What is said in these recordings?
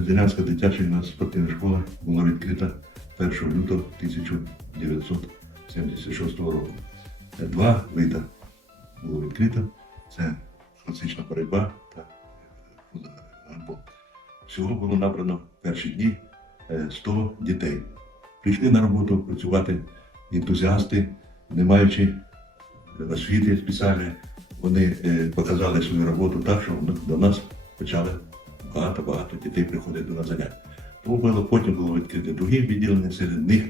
Зелянська дитяча спортивна школа була відкрита 1 лютого 1976 року. Е, Два види було відкрито. Це класична боротьба та е, гандбол. Всього було набрано в перші дні е, 100 дітей. Прийшли на роботу працювати ентузіасти, не маючи освіти спеціальної, вони е, показали свою роботу так, що до нас почали багато-багато дітей приходити до нас заняття. Тому було, потім було відкрите другі відділення, серед них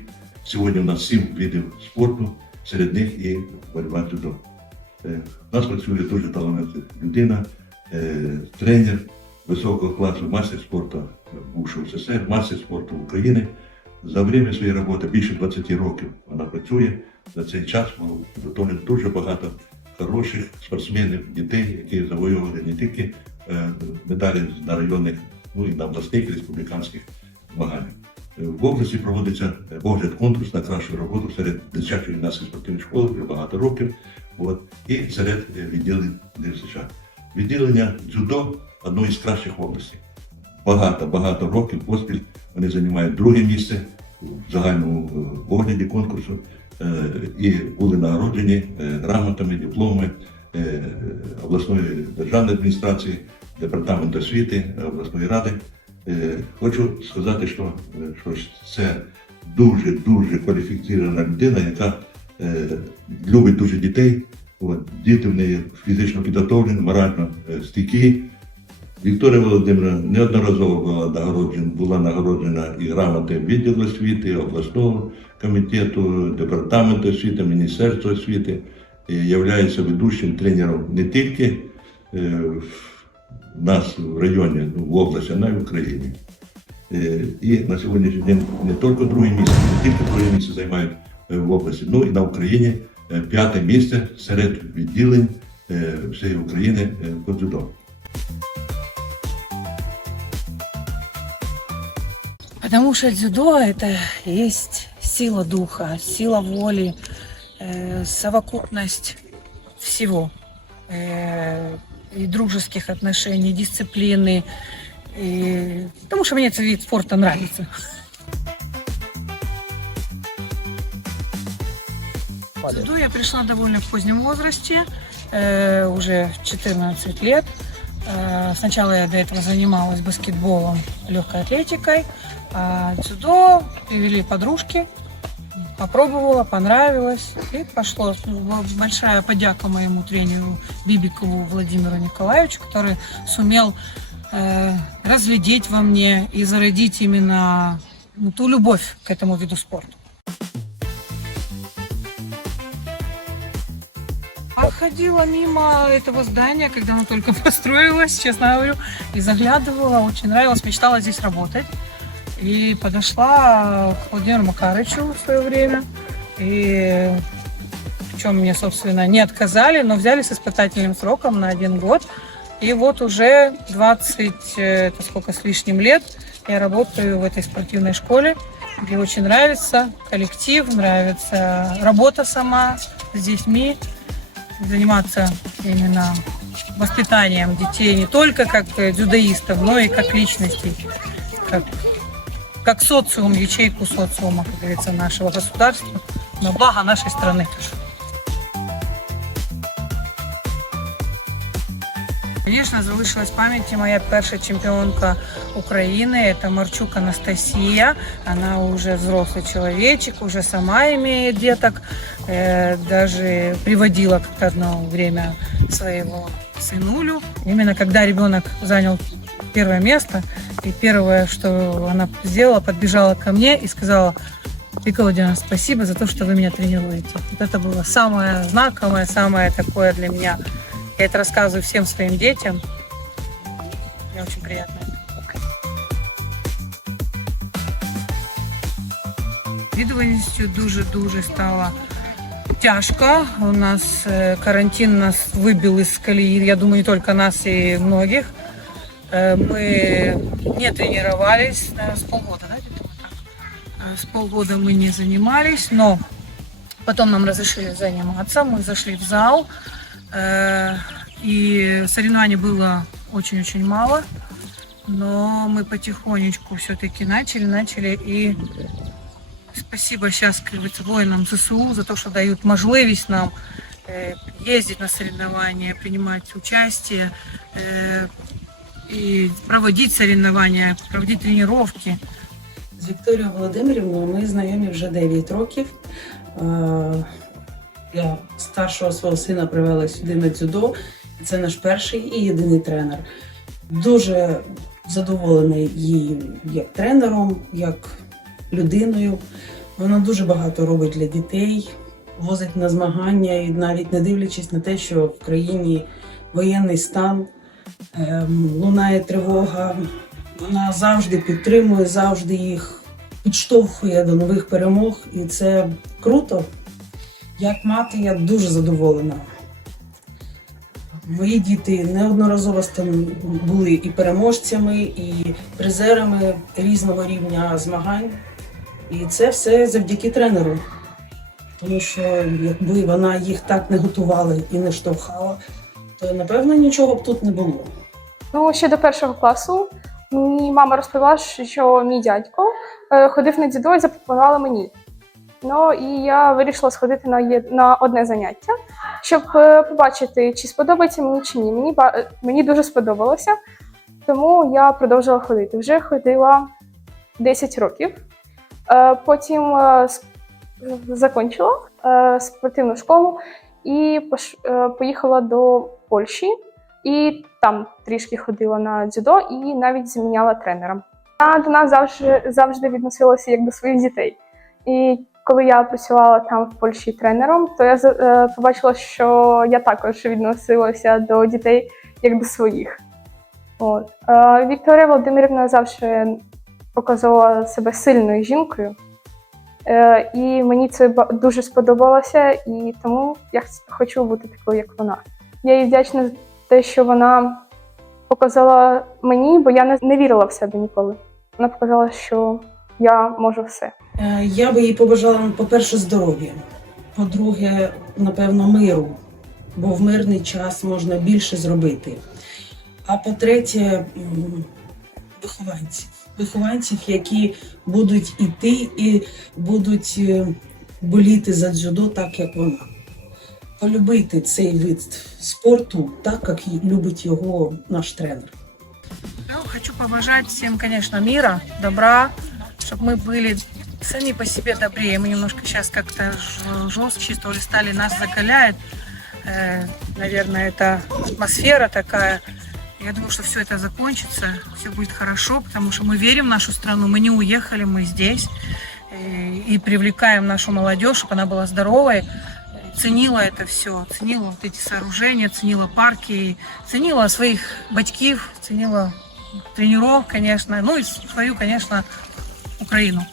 сьогодні у нас сім видів спорту, серед них і боротьба дзюдо. Е, У нас працює дуже талановита людина, е, тренер високого класу, мастер спорту бувшого СССР, мастер спорту України. За время своєї роботи більше 20 років вона працює. За цей час було підготовлено дуже багато хороших спортсменів, дітей, які завоювали не тільки е, медалі на районних, ну і на обласних республіканських змаганнях. Е, В області проводиться е, огляд конкурс на кращу роботу серед дитячої юнацької спортивної школи вже багато років. От, і серед е, відділень ДСШ. Відділення дзюдо одне із кращих в області. Багато, багато років поспіль вони займають друге місце в загальному е, огляді конкурсу е, і були нагороджені е, грамотами, дипломами е, обласної державної адміністрації, департаменту освіти, е, обласної ради. Е, Хочу сказати, що, е, що це дуже дуже кваліфікована людина, яка е, любить дуже дітей. От, діти в неї фізично підготовлені, морально е, стійкі. Вікторія Володимирівна неодноразово була нагороджена, була нагороджена і грамоти відділу освіти, обласного комітету, департаменту освіти, Міністерства освіти, і являється ведучим тренером не тільки е, в нас в районі, ну, в області, а й в Україні. Е, І на сьогоднішній день не тільки друге місце, не тільки друге місце займають е, в області, ну і на Україні п'яте місце серед відділень всієї України по дзюдо. Потому что дзюдо это есть сила духа, сила воли, э, совокупность всего. Э, и дружеских отношений, и дисциплины. И... Потому что мне этот вид спорта нравится. В дзюдо я пришла довольно в позднем возрасте, э, уже в 14 лет. Э, Сначала я до этого занималась баскетболом, легкой атлетикой, а дзюдо привели подружки, попробовала, понравилось и пошло. Большая подяка моему тренеру Бибикову Владимиру Николаевичу, который сумел э, разглядеть во мне и зародить именно ну, ту любовь к этому виду спорта. Ходила мимо этого здания, когда оно только построилось, честно говорю, и заглядывала, очень нравилось, мечтала здесь работать. И подошла к Владимиру Макарычу в свое время. И в чем мне, собственно, не отказали, но взяли с испытательным сроком на один год. И вот уже 20, э, это сколько с лишним лет, я работаю в этой спортивной школе, где очень нравится коллектив, нравится работа сама с детьми, заниматься именно воспитанием детей не только как э, дзюдоистов, но и как личностей, как, как социум, ячейку социума, как говорится, нашего государства, на благо нашей страны. Звісно, залишилась в пам'яті моя перша чемпіонка України. Это Марчук Анастасия. Она уже взрослый человечек, уже сама имеет деток. Э, даже приводила как одно время своего сынулю. Именно когда ребенок занял первое место, и первое, что она сделала, подбежала ко мне и сказала, Вика Владимировна, спасибо за то, что вы меня тренируете. Вот это было самое знаковое, самое такое для меня. Я это рассказываю всем своим детям. Мне очень приятно. Відвідуваністю дуже-дуже стало тяжко. У нас е, карантин нас выбил из колеи, я думаю, не только нас и многих. Э, Мы не тренировались, наверное, с полгода, да, где-то вот так. Э, С полгода мы не занимались, но потом нам разрешили заниматься. Мы зашли в зал, э, и соревнований было очень-очень мало. но мы потихонечку все-таки начали, начали, и спасибо сейчас, как говорится, воинам ЗСУ за то, что дают можливість нам ездить на соревнования, принимать участие и проводить соревнования, проводить тренировки. З Вікторією Володимирівною ми знайомі вже 9 років. Е, Я старшого свого сина привела сюди на дзюдо. Це наш перший і єдиний тренер. Дуже задоволений її як тренером, як людиною. Вона дуже багато робить для дітей, возить на змагання і навіть не дивлячись на те, що в країні воєнний стан, лунає тривога, вона завжди підтримує, завжди їх підштовхує до нових перемог, і це круто. Як мати, я дуже задоволена. Мої діти неодноразово були і переможцями, і призерами різного рівня змагань. І це все завдяки тренеру. Тому що якби вона їх так не готувала і не штовхала, то напевно нічого б тут не було. Ну, ще до першого класу мені мама розповіла, що мій дядько е, ходив на дзюдо і запропонувала мені. Ну і я вирішила сходити на, є- на одне заняття, щоб е, побачити, чи сподобається мені чи ні. Мені, мені дуже сподобалося, тому я продовжила ходити. Вже ходила 10 років. Е, Потім закінчила спортивну школу і е, поїхала до Польщі. І там трішки ходила на дзюдо і навіть зміняла тренера. Вона до нас завжди, завжди відносилася як до своїх дітей. І коли я працювала там в Польщі тренером, то я е, побачила, що я також відносилася до дітей як до своїх. От. Е, Вікторія Володимирівна завжди показувала себе сильною жінкою. Е, І мені це дуже сподобалося, і тому я хочу бути такою, як вона. Я їй вдячна за те, що вона показала мені, бо я не, вірила в себе ніколи. Вона показала, що я можу все. Е, Я би їй побажала, по-перше, здоров'я. По-друге, напевно, миру, бо в мирний час можна більше зробити. А по-третє, вихованців Вихованців, які будуть іти і будуть е, боліти за дзюдо, так як вона. Полюбити цей вид спорту так, як й- любить його наш тренер. Я хочу пожелать всем, конечно, мира, добра, чтобы мы были сами по себе добрее. Мы немножко сейчас как-то ж- жестче, что ли, стали, нас закаляет. Э, Наверное, это атмосфера такая. Я думаю, что все это закончится, все будет хорошо, потому что мы верим в нашу страну, мы не уехали, мы здесь. Э, И привлекаем нашу молодежь, чтобы она была здоровой, ценила это все, ценила вот эти сооружения, ценила парки, ценила своих батьків, ценила тренеров, конечно, ну и свою, конечно, Украину.